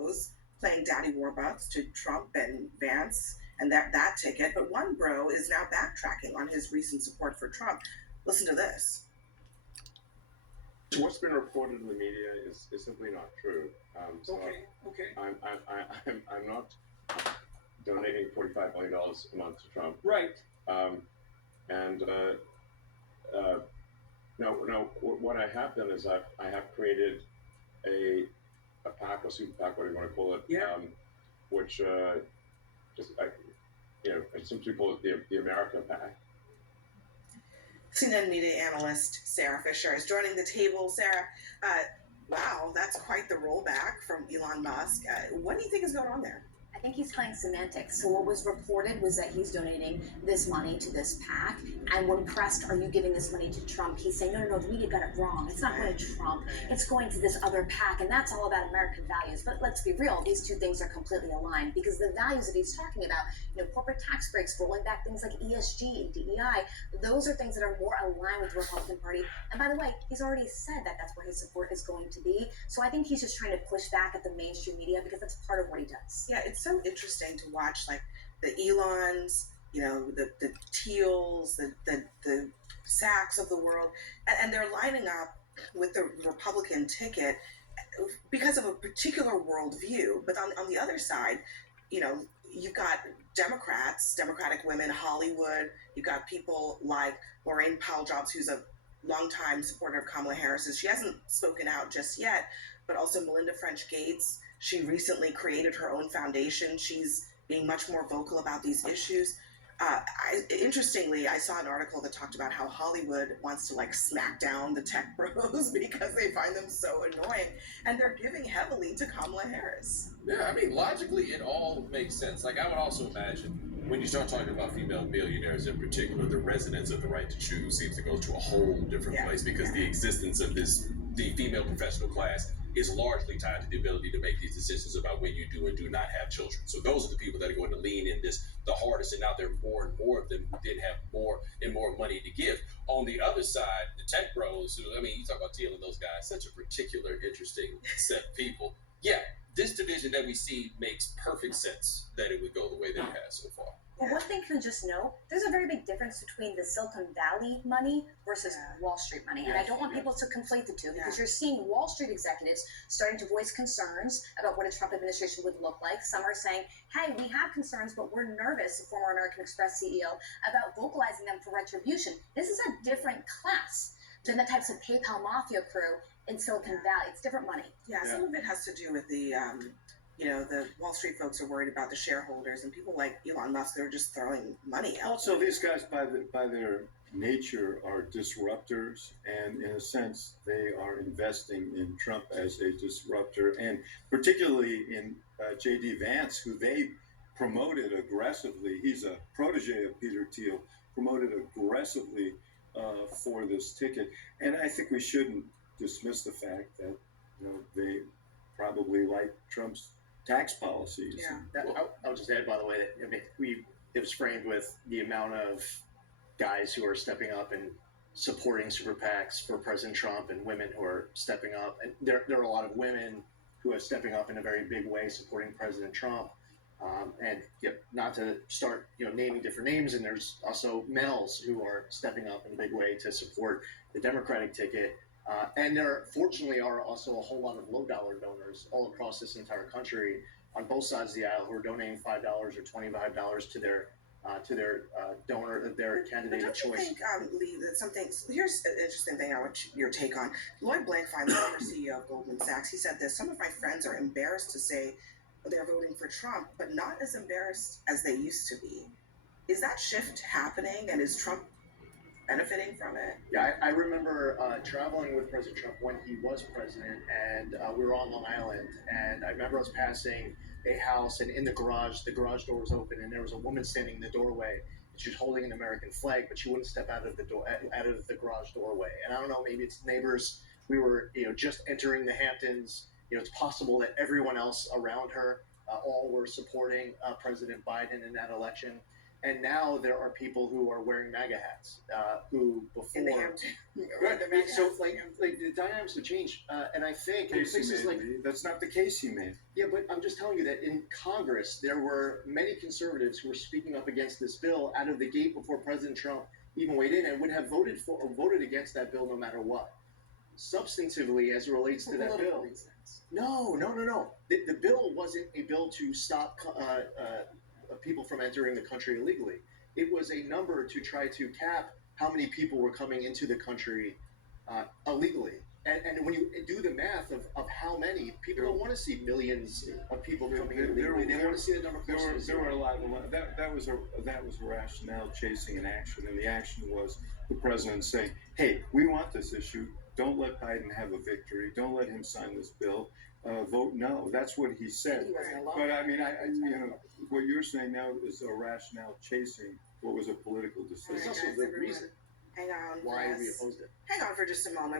bros playing Daddy Warbucks to Trump and Vance and that ticket, but one bro is now backtracking on his recent support for Trump. Listen to this. What's been reported in the media is simply not true. Okay. I'm not donating $45 million a month to Trump. Right. And no. What I have done is I have created a PAC or super PAC, whatever you want to call it. Yeah. Which I simply call it the America PAC. CNN media analyst Sarah Fisher is joining the table. Sarah, wow, that's quite the rollback from Elon Musk. What do you think is going on there? I think he's playing semantics. So what was reported was that he's donating this money to this PAC, and when pressed, are you giving this money to Trump? He's saying, no, the media got it wrong. It's not going to Trump. It's going to this other PAC, and that's all about American values. But let's be real, these two things are completely aligned, because the values that he's talking about, corporate tax breaks, rolling back things like ESG and DEI, those are things that are more aligned with the Republican Party. And by the way, he's already said that that's where his support is going to be. So I think he's just trying to push back at the mainstream media, because that's part of what he does. Yeah, it's so interesting to watch, like the Elons, the Teals, the Sacks of the world, and they're lining up with the Republican ticket because of a particular worldview. But on the other side, you've got Democratic women, Hollywood. You've got people like Lorraine Powell Jobs, who's a longtime supporter of Kamala Harris. She hasn't spoken out just yet, but also Melinda French Gates. She recently created her own foundation. She's being much more vocal about these issues. Interestingly, I saw an article that talked about how Hollywood wants to smack down the tech bros because they find them so annoying, and they're giving heavily to Kamala Harris. Yeah, I mean, logically, it all makes sense. I would also imagine when you start talking about female millionaires in particular, the resonance of the right to choose seems to go to a whole different place, because the existence of the female professional class is largely tied to the ability to make these decisions about when you do and do not have children. So those are the people that are going to lean in this the hardest, and now there are more and more of them who did have more and more money to give. On the other side, the tech bros, you talk about Teal and those guys, such a particular, interesting set of people. Yeah, this division that we see makes perfect sense that it would go the way that it has so far. Well, one thing to just know, there's a very big difference between the Silicon Valley money versus Wall Street money. And I don't want people to conflate the two, because you're seeing Wall Street executives starting to voice concerns about what a Trump administration would look like. Some are saying, hey, we have concerns, but we're nervous, the former American Express CEO, about vocalizing them for retribution. This is a different class than the types of PayPal mafia crew in Silicon Valley. It's different money. Yeah, some of it has to do with the Wall Street folks are worried about the shareholders, and people like Elon Musk, they're just throwing money out. Also, these guys, by their nature, are disruptors, and in a sense, they are investing in Trump as a disruptor, and particularly in J.D. Vance, who they promoted aggressively. He's a protege of Peter Thiel, promoted aggressively for this ticket. And I think we shouldn't dismiss the fact that they probably like Trump's tax policies. Yeah, I'll just add, by the way, that it was framed with the amount of guys who are stepping up and supporting super PACs for President Trump, and women who are stepping up. And there are a lot of women who are stepping up in a very big way supporting President Trump. And not to start naming different names, and there's also males who are stepping up in a big way to support the Democratic ticket. And there, fortunately, are also a whole lot of low-dollar donors all across this entire country on both sides of the aisle who are donating $5 or $25 to their donor, their candidate of choice. Don't you think, Lee, that here's an interesting thing I want your take on. Lloyd Blankfein, the former CEO of Goldman Sachs, he said this: some of my friends are embarrassed to say they're voting for Trump, but not as embarrassed as they used to be. Is that shift happening, and is Trump benefiting from it? Yeah, I remember traveling with President Trump when he was president, and we were on Long Island, and I remember us passing a house, and in the garage door was open, and there was a woman standing in the doorway, and she was holding an American flag, but she wouldn't step out of the garage doorway. And I don't know, maybe it's neighbors. We were just entering the Hamptons. It's possible that everyone else around her all were supporting President Biden in that election. And now there are people who are wearing MAGA hats, who In the before. Hampton. Right, the I mean, so Manhattan, like yeah. the dynamics have changed, and I think in Case he places made, like Lee. That's not the case he made. yeah, but I'm just telling you that in Congress there were many conservatives who were speaking up against this bill out of the gate before President Trump even weighed in, and would have voted for or voted against that bill no matter what. Substantively, as it relates to that bill, no. The bill wasn't a bill to stop people from entering the country illegally. It was a number to try to cap how many people were coming into the country illegally. And when you do the math of how many, people don't want to see millions of people coming in illegally. They want to see the number closer to There zero. were a lot. That was a rationale chasing an action, and the action was the president saying, "Hey, we want this issue. Don't let Biden have a victory. Don't let him sign this bill. Vote no." That's what he said. He wasn't alone. But I mean, I you know, what you're saying now is a rationale chasing what was a political There's decision. also guys, the everyone. reason Hang on. why for we us. opposed it. Hang on for just a moment.